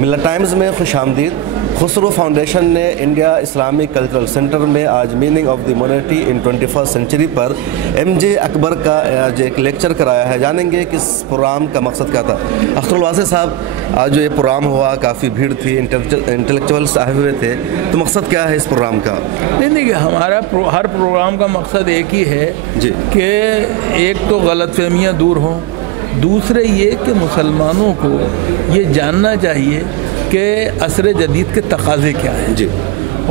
ملت ٹائمز میں خوش آمدید۔ خسرو فاؤنڈیشن نے انڈیا اسلامک کلچرل سینٹر میں آج meaning of the modernity in 21st century پر ایم جے اکبر کا آج ایک لیکچر کرایا ہے۔ جانیں گے کہ اس پروگرام کا مقصد کیا تھا۔ اختر الواسع صاحب، آج جو یہ پروگرام ہوا کافی بھیڑ تھی، انٹلیکچوئلس آئے ہوئے تھے، تو مقصد کیا ہے اس پروگرام کا؟ نہیں، ہمارا ہر پروگرام کا مقصد ایک ہی ہے جی کہ ایک تو غلط فہمیاں دور ہوں، دوسرے یہ کہ مسلمانوں کو یہ جاننا چاہیے کہ عصر جدید کے تقاضے کیا ہیں۔ جی،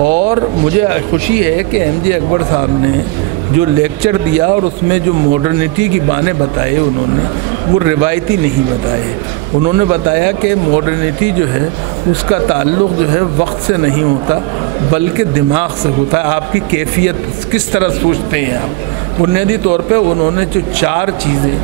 اور مجھے خوشی ہے کہ ایم جے اکبر صاحب نے جو لیکچر دیا اور اس میں جو ماڈرنٹی کی باتیں بتائے، انہوں نے وہ روایتی نہیں بتائے۔ انہوں نے بتایا کہ ماڈرنٹی جو ہے اس کا تعلق جو ہے وقت سے نہیں ہوتا بلکہ دماغ سے ہوتا ہے۔ آپ کی کیفیت کس طرح سوچتے ہیں آپ، بنیادی طور پہ انہوں نے جو 4 چیزیں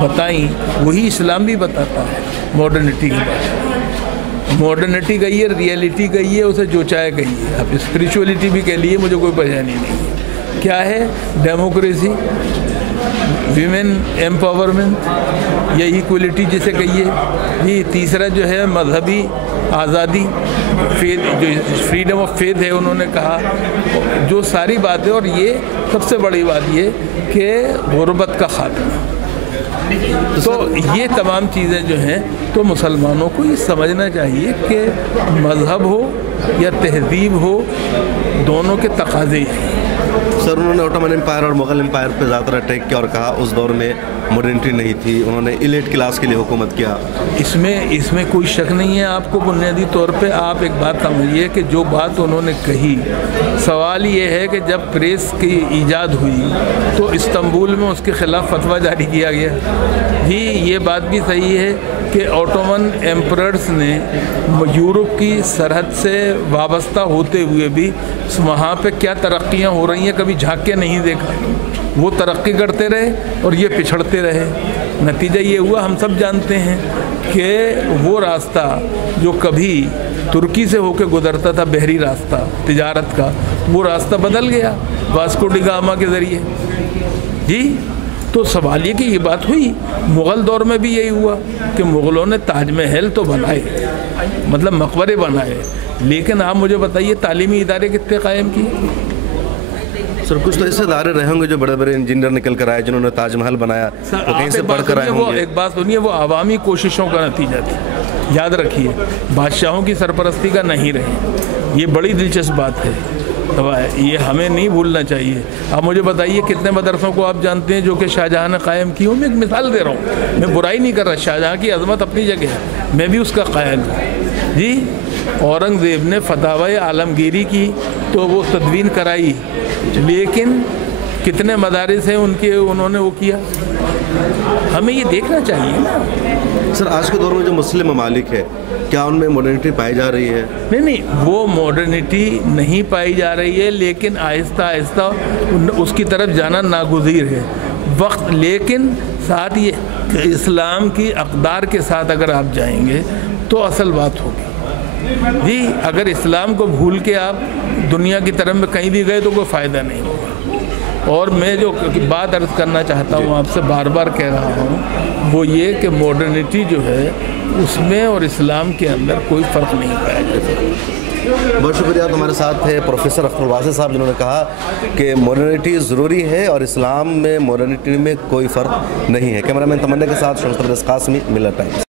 بتائیں وہی اسلام بھی بتاتا ہے۔ ماڈرنٹی کی بات، ماڈرنٹی گئی ہے، ریئلٹی گئی ہے، اسے جو چاہے گئی ہے۔ اب اسپریچولیٹی بھی کہہ لیے، مجھے کوئی پریشانی نہیں ہے۔ کیا ہے؟ ڈیموکریسی، ویمن ایمپاورمنٹ یا ایکولیٹی جسے کہیے۔ یہ تیسرا جو ہے مذہبی آزادی، فیتھ، جو فریڈم آف فیتھ ہے انہوں نے کہا، جو ساری باتیں، اور یہ سب سے بڑی بات یہ کہ غربت کا خاتمہ۔ تو یہ تمام چیزیں جو ہیں تو مسلمانوں کو یہ سمجھنا چاہیے کہ مذہب ہو یا تہذیب ہو، دونوں کے تقاضے ہیں۔ سر، انہوں نے اوٹومن امپائر اور مغل امپائر پہ زیادہ تر اٹیک کیا اور کہا اس دور میں ماڈرنٹی نہیں تھی، انہوں نے ایلیٹ کلاس کے لیے حکومت کیا۔ اس میں کوئی شک نہیں ہے۔ آپ کو بنیادی طور پہ آپ ایک بات سمجھیے کہ جو بات انہوں نے کہی، سوال یہ ہے کہ جب پریس کی ایجاد ہوئی تو استنبول میں اس کے خلاف فتویٰ جاری کیا گیا۔ جی، یہ بات بھی صحیح ہے کہ اوٹومن ایمپررز نے یورپ کی سرحد سے وابستہ ہوتے ہوئے بھی وہاں پہ کیا ترقیاں ہو رہی ہیں کبھی جھانک کے نہیں دیکھا۔ وہ ترقی کرتے رہے اور یہ پچھڑتے رہے۔ نتیجہ یہ ہوا، ہم سب جانتے ہیں کہ وہ راستہ جو کبھی ترکی سے ہو کے گزرتا تھا، بحری راستہ تجارت کا، وہ راستہ بدل گیا واسکو ڈی گاما کے ذریعے۔ جی، تو سوال یہ کہ یہ بات ہوئی مغل دور میں بھی یہی ہوا کہ مغلوں نے تاج محل تو بنائے، مطلب مقبرے بنائے، لیکن آپ مجھے بتائیے تعلیمی ادارے کتنے قائم کیے؟ سر، کچھ تو ایسے ادارے رہے ہوں گے جو بڑے بڑے انجینئر نکل کر آئے جنہوں نے تاج محل بنایا، تو کہیں سے پڑھ کر آئے ہوں گے۔ ایک بات سنیے، وہ عوامی کوششوں کا نتیجہ تھی، یاد رکھیے، بادشاہوں کی سرپرستی کا نہیں رہے۔ یہ بڑی دلچسپ بات ہے، یہ ہمیں نہیں بھولنا چاہیے۔ آپ مجھے بتائیے کتنے مدرسوں کو آپ جانتے ہیں جو کہ شاہجہاں نے قائم کی ہوں؟ میں ایک مثال دے رہا ہوں، میں برائی نہیں کر رہا، شاہجہاں کی عظمت اپنی جگہ ہے، میں بھی اس کا قائل ہوں۔ جی، اورنگزیب نے فتاوی عالمگیری کی تو وہ تدوین کرائی، لیکن کتنے مدارس ہیں ان کے، انہوں نے وہ کیا؟ ہمیں یہ دیکھنا چاہیے نا۔ سر، آج کے دور میں جو مسلم ممالک ہے، کیا ان میں ماڈرنٹی پائی جا رہی ہے؟ نہیں، وہ ماڈرنٹی نہیں پائی جا رہی ہے، لیکن آہستہ آہستہ اس کی طرف جانا ناگزیر ہے وقت۔ لیکن ساتھ یہ کہ اسلام کی اقدار کے ساتھ اگر آپ جائیں گے تو اصل بات ہوگی۔ جی، اگر اسلام کو بھول کے آپ دنیا کی طرف میں کہیں بھی گئے تو کوئی فائدہ نہیں ہوگا۔ اور میں جو بات عرض کرنا چاہتا ہوں، آپ سے بار بار کہہ رہا ہوں، وہ یہ کہ ماڈرنٹی جو ہے اس میں اور اسلام کے اندر کوئی فرق نہیں پایا جاتا۔ بہت شکریہ۔ ہمارے ساتھ ہے پروفیسر اختر الواسع صاحب، جنہوں نے کہا کہ ماڈرنٹی ضروری ہے اور اسلام میں ماڈرنٹی میں کوئی فرق نہیں ہے۔ کیمرہ مین تمنا کے ساتھ شمس تبریز قاسمی، ملت ٹائمز۔